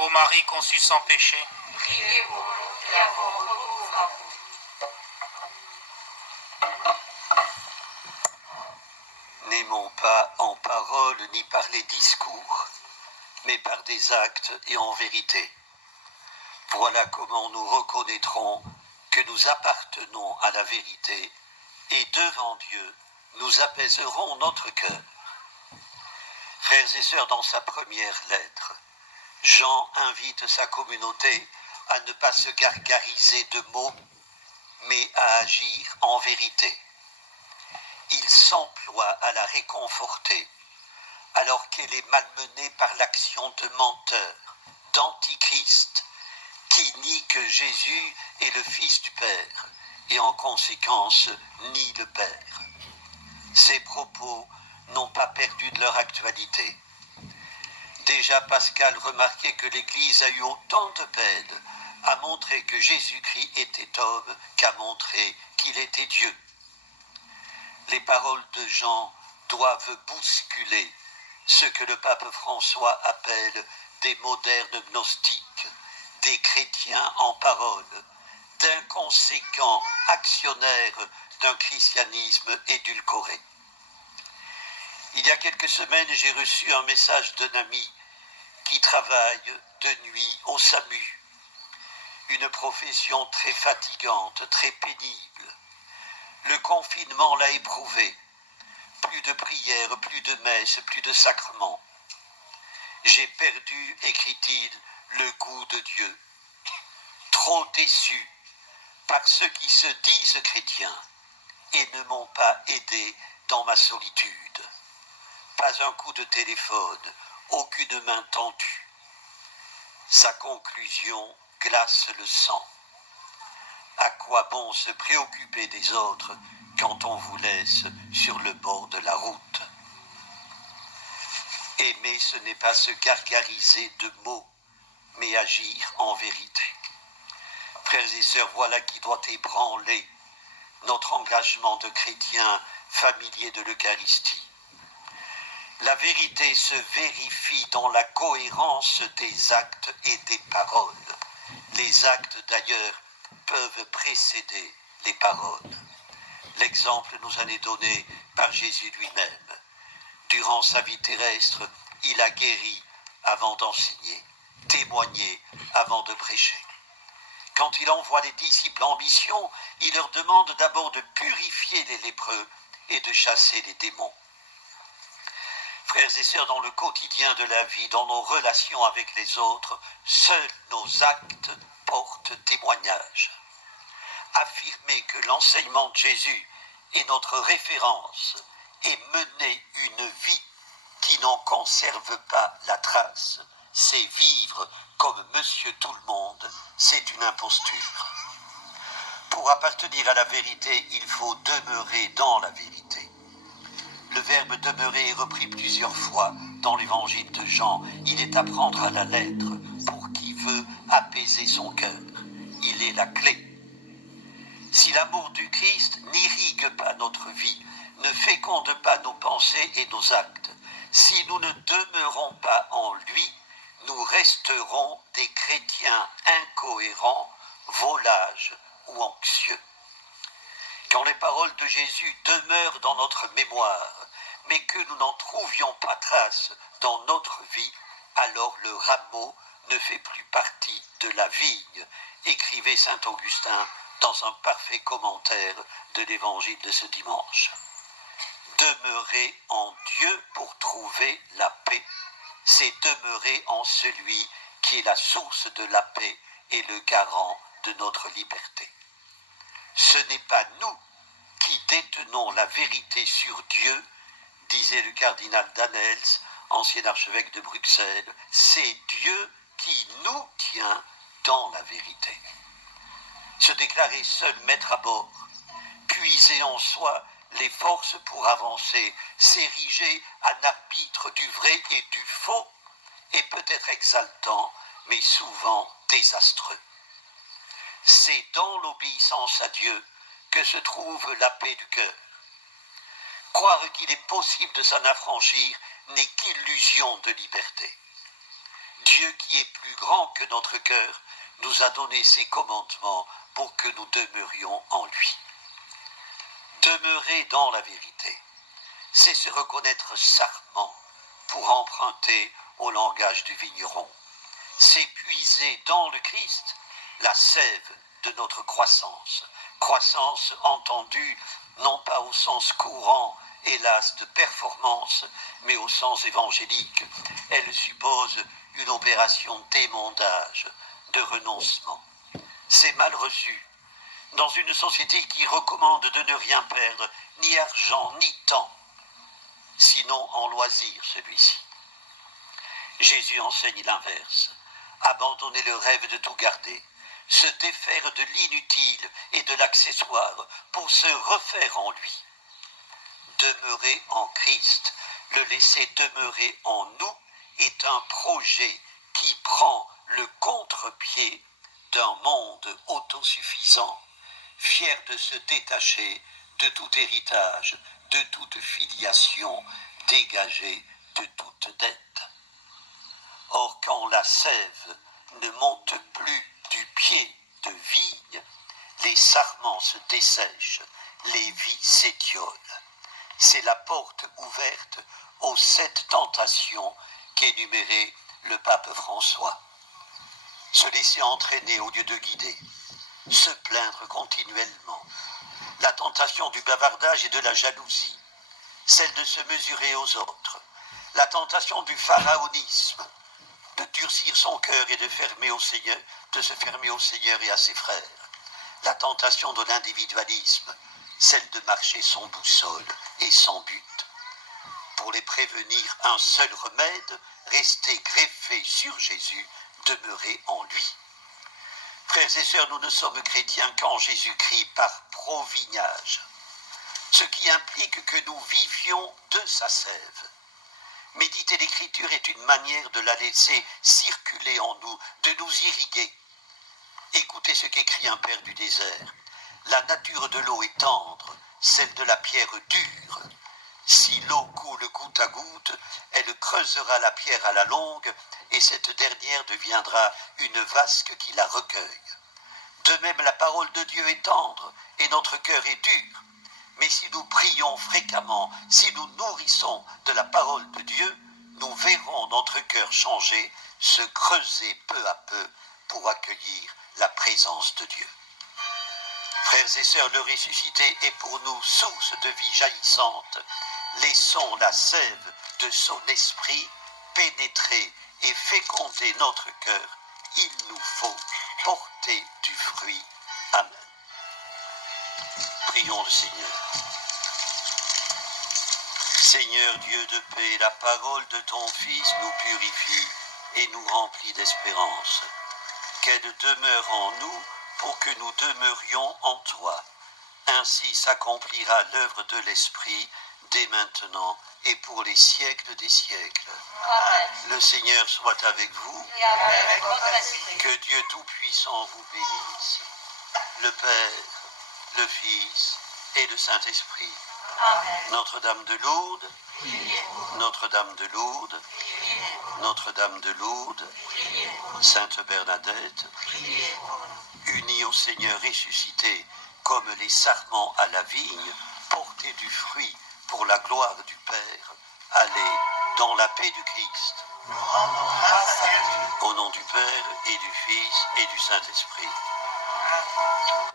Ô Marie conçue sans péché, priez pour nous qui avons recours à vous. N'aimons pas en parole ni par les discours, mais par des actes et en vérité. Voilà comment nous reconnaîtrons que nous appartenons à la vérité et devant Dieu, nous apaiserons notre cœur. Frères et sœurs, dans sa première lettre, Jean invite sa communauté à ne pas se gargariser de mots, mais à agir en vérité. Il s'emploie à la réconforter, alors qu'elle est malmenée par l'action de menteurs, d'antichrist, qui nie que Jésus est le Fils du Père, et en conséquence nie le Père. Ces propos n'ont pas perdu de leur actualité. Déjà Pascal remarquait que l'Église a eu autant de peine à montrer que Jésus-Christ était homme qu'à montrer qu'il était Dieu. Les paroles de Jean doivent bousculer ce que le pape François appelle des modernes gnostiques, des chrétiens en parole, d'inconséquents actionnaires d'un christianisme édulcoré. Il y a quelques semaines, j'ai reçu un message d'un ami qui travaille de nuit au SAMU, une profession très fatigante, très pénible. Le confinement l'a éprouvé. Plus de prières, plus de messes, plus de sacrements. J'ai perdu, écrit-il, le goût de Dieu. Trop déçu par ceux qui se disent chrétiens et ne m'ont pas aidé dans ma solitude. Pas un coup de téléphone, aucune main tendue. Sa conclusion glace le sang. À quoi bon se préoccuper des autres quand on vous laisse sur le bord de la route? Aimer, ce n'est pas se gargariser de mots, mais agir en vérité. Frères et sœurs, voilà qui doit ébranler notre engagement de chrétiens familiers de l'Eucharistie. La vérité se vérifie dans la cohérence des actes et des paroles. Les actes, d'ailleurs, peuvent précéder les paroles. L'exemple nous en est donné par Jésus lui-même. Durant sa vie terrestre, il a guéri avant d'enseigner, témoigné avant de prêcher. Quand il envoie les disciples en mission, il leur demande d'abord de purifier les lépreux et de chasser les démons. Frères et sœurs, dans le quotidien de la vie, dans nos relations avec les autres, seuls nos actes portent témoignage. Affirmer que l'enseignement de Jésus est notre référence et mener une vie qui n'en conserve pas la trace, c'est vivre comme Monsieur Tout-le-Monde, c'est une imposture. Pour appartenir à la vérité, il faut demeurer dans la vérité. Le verbe demeurer est repris plusieurs fois dans l'évangile de Jean. Il est à prendre à la lettre pour qui veut apaiser son cœur. Il est la clé. Si l'amour du Christ n'irrigue pas notre vie, ne féconde pas nos pensées et nos actes, si nous ne demeurons pas en lui, nous resterons des chrétiens incohérents, volages ou anxieux. Quand les paroles de Jésus demeurent dans notre mémoire, mais que nous n'en trouvions pas trace dans notre vie, alors le rameau ne fait plus partie de la vigne, écrivait saint Augustin dans un parfait commentaire de l'évangile de ce dimanche. Demeurer en Dieu pour trouver la paix, c'est demeurer en celui qui est la source de la paix et le garant de notre liberté. Ce n'est pas nous qui détenons la vérité sur Dieu, disait le cardinal Danels, ancien archevêque de Bruxelles, c'est Dieu qui nous tient dans la vérité. Se déclarer seul maître à bord, puiser en soi les forces pour avancer, s'ériger en arbitre du vrai et du faux, est peut-être exaltant, mais souvent désastreux. C'est dans l'obéissance à Dieu que se trouve la paix du cœur. Croire qu'il est possible de s'en affranchir n'est qu'illusion de liberté. Dieu qui est plus grand que notre cœur nous a donné ses commandements pour que nous demeurions en lui. Demeurer dans la vérité, c'est se reconnaître sarment pour emprunter au langage du vigneron. C'est puiser dans le Christ la sève de notre croissance. Croissance entendue non pas au sens courant, hélas, de performance, mais au sens évangélique. Elle suppose une opération d'émondage, de renoncement. C'est mal reçu dans une société qui recommande de ne rien perdre, ni argent, ni temps, sinon en loisir celui-ci. Jésus enseigne l'inverse. Abandonner le rêve de tout garder, se défaire de l'inutile et de l'accessoire pour se refaire en lui. Demeurer en Christ, le laisser demeurer en nous, est un projet qui prend le contre-pied d'un monde autosuffisant, fier de se détacher de tout héritage, de toute filiation, dégagé de toute dette. Or, quand la sève ne monte plus du pied de vigne, les sarments se dessèchent, les vies s'étiolent. C'est la porte ouverte aux 7 tentations qu'énumérait le pape François. Se laisser entraîner au lieu de guider, se plaindre continuellement, la tentation du bavardage et de la jalousie, celle de se mesurer aux autres, la tentation du pharaonisme, de durcir son cœur et de se fermer au Seigneur et à ses frères, la tentation de l'individualisme, celle de marcher sans boussole et sans but. Pour les prévenir, un seul remède, rester greffé sur Jésus, demeurer en lui. Frères et sœurs, nous ne sommes chrétiens qu'en Jésus-Christ par provignage, ce qui implique que nous vivions de sa sève. Méditer l'Écriture est une manière de la laisser circuler en nous, de nous irriguer. Écoutez ce qu'écrit un père du désert. La nature de l'eau est tendre, celle de la pierre dure. Si l'eau coule goutte à goutte, elle creusera la pierre à la longue, et cette dernière deviendra une vasque qui la recueille. De même, la parole de Dieu est tendre, et notre cœur est dur. Mais si nous prions fréquemment, si nous nourrissons de la parole de Dieu, nous verrons notre cœur changer, se creuser peu à peu pour accueillir la présence de Dieu. Frères et sœurs, le ressuscité est pour nous source de vie jaillissante. Laissons la sève de son esprit pénétrer et féconder notre cœur. Il nous faut porter du fruit. Amen. Prions le Seigneur. Seigneur Dieu de paix, la parole de ton Fils nous purifie et nous remplit d'espérance. Qu'elle demeure en nous pour que nous demeurions en toi. Ainsi s'accomplira l'œuvre de l'Esprit dès maintenant et pour les siècles des siècles. Amen. Le Seigneur soit avec vous. Et avec votre esprit. Que Dieu Tout-Puissant vous bénisse, le Père, le Fils et le Saint-Esprit. Amen. Notre-Dame de Lourdes, Priez pour nous. Notre-Dame de Lourdes, Priez pour nous. Notre-Dame de Lourdes, Priez pour nous. Sainte Bernadette, Priez pour nous. unis au Seigneur ressuscité, comme les sarments à la vigne, portez du fruit pour la gloire du Père. Allez dans la paix du Christ. Nous rendons grâce à Dieu. Au nom du Père et du Fils et du Saint-Esprit. Amen.